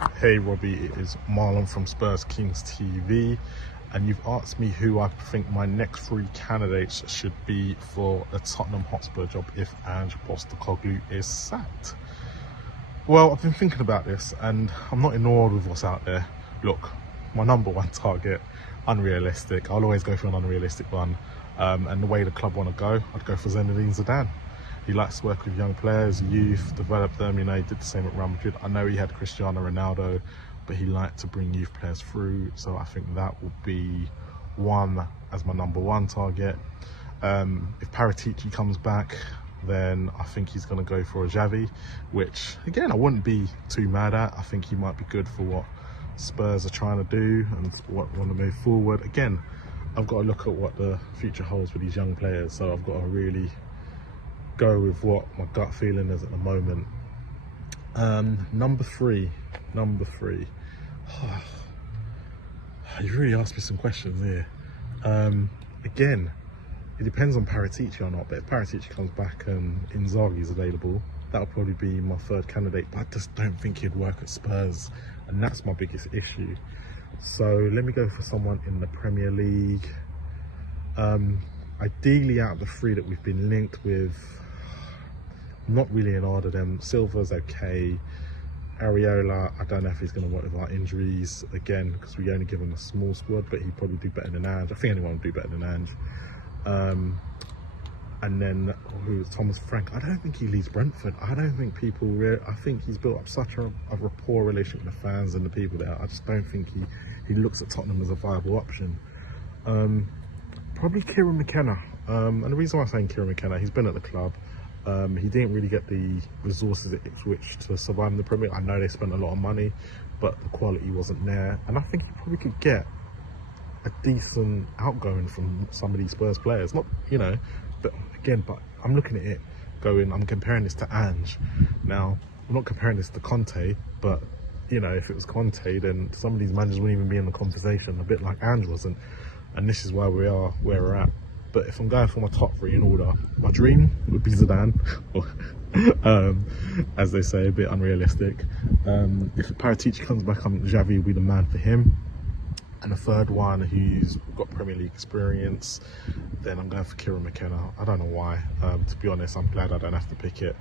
Hey Robbie, it is Marlon from Spurs Kings TV, and you've asked me who I think my next 3 candidates should be for the Tottenham Hotspur job if Ange Postecoglou is sacked. Well, I've been thinking about this and I'm not in awe with what's out there. Look, my number 1 target, unrealistic. I'll always go for an unrealistic one. And the way the club want to go, I'd go for Zinedine Zidane. He likes to work with young players, youth, develop them. You know, he did the same at Real Madrid. I know he had Cristiano Ronaldo, but he liked to bring youth players through. So I think that will be one as my number 1 target. If Paratici comes back, then I think he's going to go for a Xavi, which again I wouldn't be too mad at. I think he might be good for what Spurs are trying to do and what want to move forward. Again, I've got to look at what the future holds with these young players, so I've got to really go with what my gut feeling is at the moment. Number three. Oh, you really asked me some questions here. Again, it depends on Paratici or not, but if Paratici comes back and Inzaghi is available, that'll probably be my 3rd candidate, but I just don't think he'd work at Spurs, and that's my biggest issue. So let me go for someone in the Premier League. Ideally, out of the 3 that we've been linked with, I'm not really in order them. Silva's okay. Areola, I don't know if he's going to work with our injuries again, because we only give him a small squad, but he'd probably do better than Ange. I think anyone would do better than Ange. And then who is Thomas Frank? I don't think he leaves Brentford. I don't think people I think he's built up such a rapport relationship with the fans and the people there. I just don't think he looks at Tottenham as a viable option. Probably Kieran McKenna. And the reason why I'm saying Kieran McKenna, he's been at the club. He didn't really get the resources at Ipswich to survive in the Premier League. I know they spent a lot of money, but the quality wasn't there. And I think he probably could get a decent outgoing from some of these Spurs players. Not, you know, but again, but I'm looking at it going, I'm comparing this to Ange. Now, I'm not comparing this to Conte, but, you know, if it was Conte, then some of these managers wouldn't even be in the conversation, a bit like Ange wasn't. And this is why we are where we're at. But if I'm going for my top 3 in order, my dream would be Zidane, as they say, a bit unrealistic. If Paratici comes back, Xavi will be the man for him. And a 3rd one who's got Premier League experience, then I'm going for Kieran McKenna. I don't know why. To be honest, I'm glad I don't have to pick it.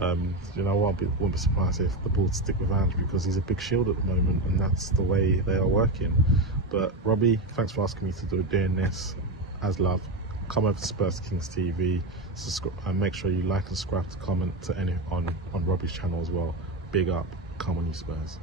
You know what, I wouldn't be surprised if the Bulls stick with Ange, because he's a big shield at the moment and that's the way they are working. But Robbie, thanks for asking me to doing this. As love, come over to Spurs Kings TV, subscribe, and make sure you like and subscribe to comment to on Robbie's channel as well. Big up, come on you Spurs.